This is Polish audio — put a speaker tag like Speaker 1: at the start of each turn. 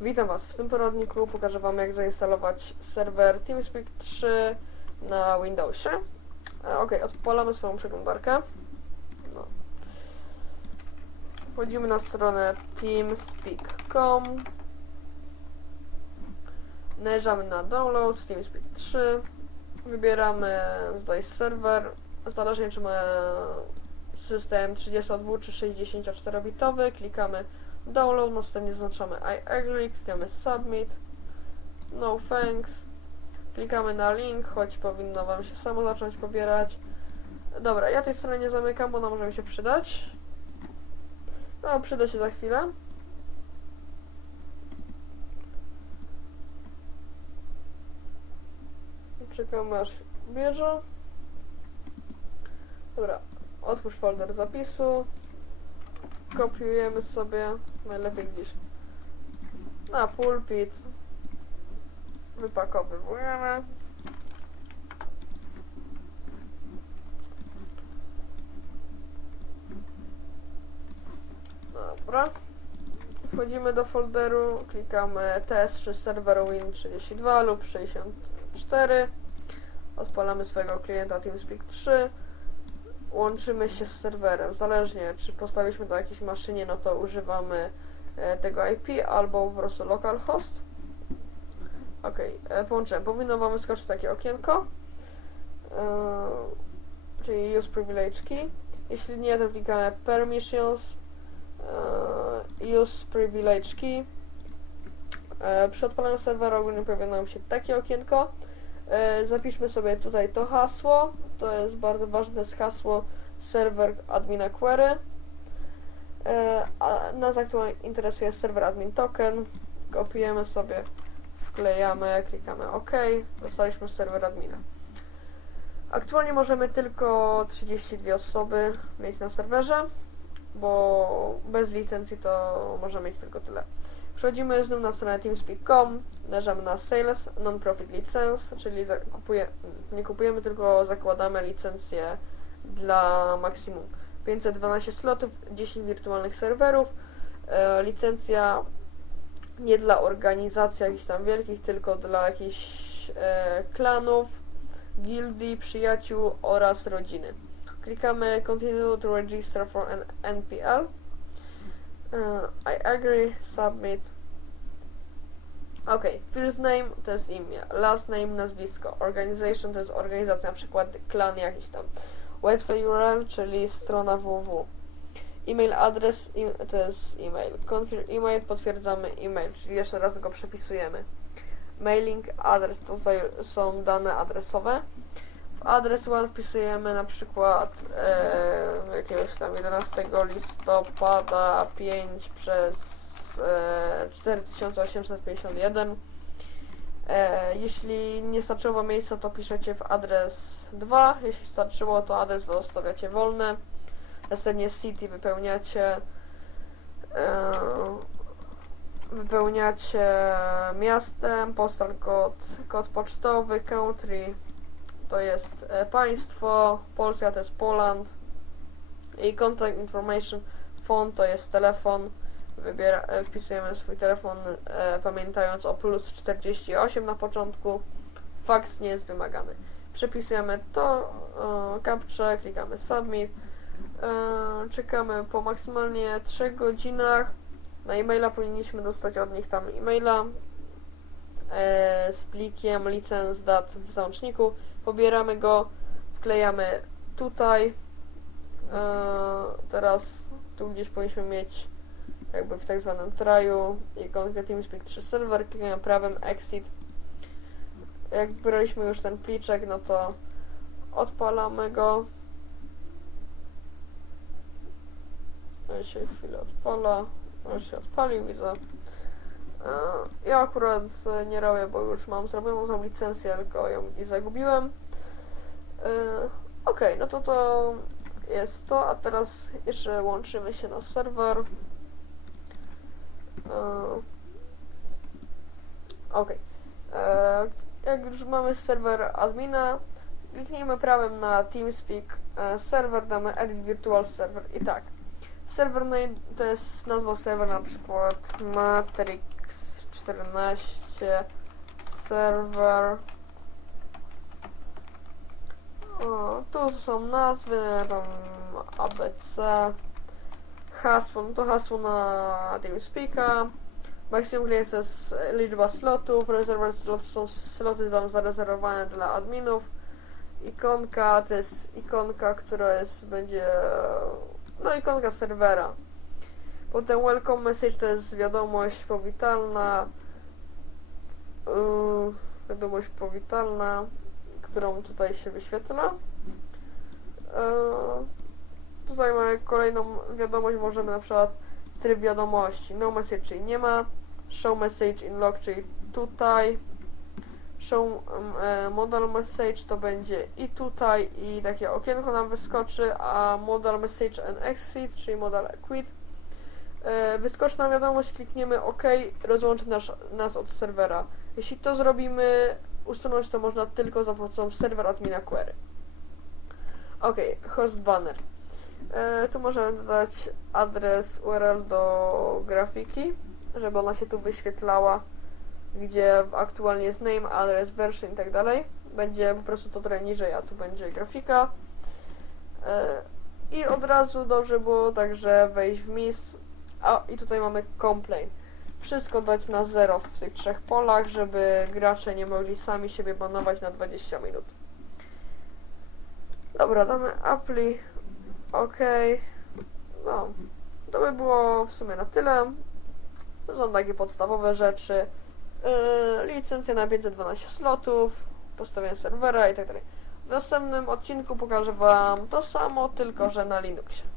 Speaker 1: Witam Was. W tym poradniku pokażę Wam jak zainstalować serwer TeamSpeak 3 na Windowsie. E, ok, odpalamy swoją przeglądarkę. No. Wchodzimy na stronę teamspeak.com Najeżdżamy na download TeamSpeak 3 Wybieramy tutaj serwer Zależnie czy ma system 32 czy 64 bitowy Klikamy download, następnie zaznaczamy I agree, klikamy submit, no thanks, klikamy na link, choć powinno Wam się samo zacząć pobierać. Dobra, ja tej strony nie zamykam, bo ona może mi się przydać. No, przyda się za chwilę. Czekamy aż bierze. Dobra, otwórz folder zapisu kopiujemy sobie najlepiej gdzieś. Na pulpit. Wypakowywujemy. Dobra. Wchodzimy do folderu klikamy ts3 server win32 lub 64 odpalamy swojego klienta TeamSpeak 3 łączymy się z serwerem. Zależnie, czy postawiliśmy to jakiejś maszynie, no to używamy e, tego IP albo po prostu localhost. Ok, e, połączyłem. Powinno Wam wyskoczyć takie okienko, e, czyli use privilege key. Jeśli nie, to klikamy permissions, use privilege key. Przy odpalaniu serwera ogólnie pojawia nam się takie okienko. Zapiszmy sobie tutaj to hasło to jest bardzo ważne, jest hasło serwer admina query. E, a nas aktualnie interesuje serwer admin token. Kopiujemy sobie, wklejamy, klikamy OK. Dostaliśmy serwer admina. Aktualnie możemy tylko 32 osoby mieć na serwerze, bo bez licencji to możemy mieć tylko tyle. Przechodzimy znów na stronę teamspeak.com, należamy na Sales Non-Profit License, czyli kupuje, nie kupujemy, tylko zakładamy licencję dla maksimum 512 slotów, 10 wirtualnych serwerów, e, licencja nie dla organizacji jakichś tam wielkich, tylko dla jakichś e, klanów, gildii, przyjaciół oraz rodziny. Klikamy Continue to register for an NPL. Uh, I agree, submit. Ok, first name to jest imię, last name nazwisko, organization to jest organizacja, na przykład klan jakiś tam, website URL, czyli strona www. E-mail adres to jest e-mail. Confirm e-mail potwierdzamy e-mail, czyli jeszcze raz go przepisujemy. Mailing adres tutaj są dane adresowe. Adres one wpisujemy na przykład e, jakiegoś tam 11 listopada 5 przez e, 4851. E, jeśli nie starczyło miejsca, to piszecie w adres 2. Jeśli starczyło, to adres zostawiacie wolny. Następnie city wypełniacie e, wypełniacie miastem, postal kod, kod pocztowy, country to jest e, państwo, Polska to jest Poland i contact information, phone to jest telefon wybiera, e, wpisujemy swój telefon e, pamiętając o plus 48 na początku. Fax nie jest wymagany. Przepisujemy to, e, klikamy submit. E, czekamy po maksymalnie 3 godzinach. Na e-maila powinniśmy dostać od nich tam e-maila e, z plikiem licenc dat w załączniku. Pobieramy go, wklejamy tutaj. E, teraz tu gdzieś powinniśmy mieć jakby w tak zwanym traju ikonkę TeamSpeak 3 server, klikamy prawym exit. Jak braliśmy już ten pliczek, no to odpalamy go. On się chwilę odpala. On się odpalił, widzę. E, ja akurat nie robię, bo już mam zrobioną tą licencję, tylko ją i zagubiłem. E, ok, no to to jest to, a teraz jeszcze łączymy się na serwer. E, ok. E, jak już mamy serwer admina, kliknijmy prawym na TeamSpeak e, server, damy edit virtual server i tak. Server name to jest nazwa serwera na przykład Matrix 14 serwer o, tu są nazwy, tam ABC hasło, no to hasło na TeamSpeaka Maximum klient to jest liczba slotów, rezerwowane sloty są sloty tam zarezerwowane dla adminów. Ikonka to jest ikonka, która jest, będzie, no ikonka serwera. Potem welcome message to jest wiadomość powitalna, yy, wiadomość powitalna, którą tutaj się wyświetla. Yy, tutaj mamy kolejną wiadomość, możemy na przykład tryb wiadomości. No message, czyli nie ma. Show message in log, czyli tutaj. Show um, e, modal message to będzie i tutaj, i takie okienko nam wyskoczy, a modal message and exit, czyli modal quit. E, wyskoczy nam wiadomość, klikniemy OK, rozłączy nas, nas od serwera. Jeśli to zrobimy, usunąć to można tylko za pomocą serwer admina query. OK, host banner. E, tu możemy dodać adres URL do grafiki, żeby ona się tu wyświetlała, gdzie aktualnie jest name, adres, version i tak dalej. Będzie po prostu to trochę niżej, a tu będzie grafika. E, I od razu dobrze było także wejść w mis. A i tutaj mamy complain. Wszystko dać na zero w tych trzech polach, żeby gracze nie mogli sami siebie banować na 20 minut. Dobra, damy apply Okej. No. To by było w sumie na tyle. To są takie podstawowe rzeczy. Yy, licencja na 512 slotów, postawienie serwera i tak dalej. W następnym odcinku pokażę Wam to samo, tylko że na Linuxie.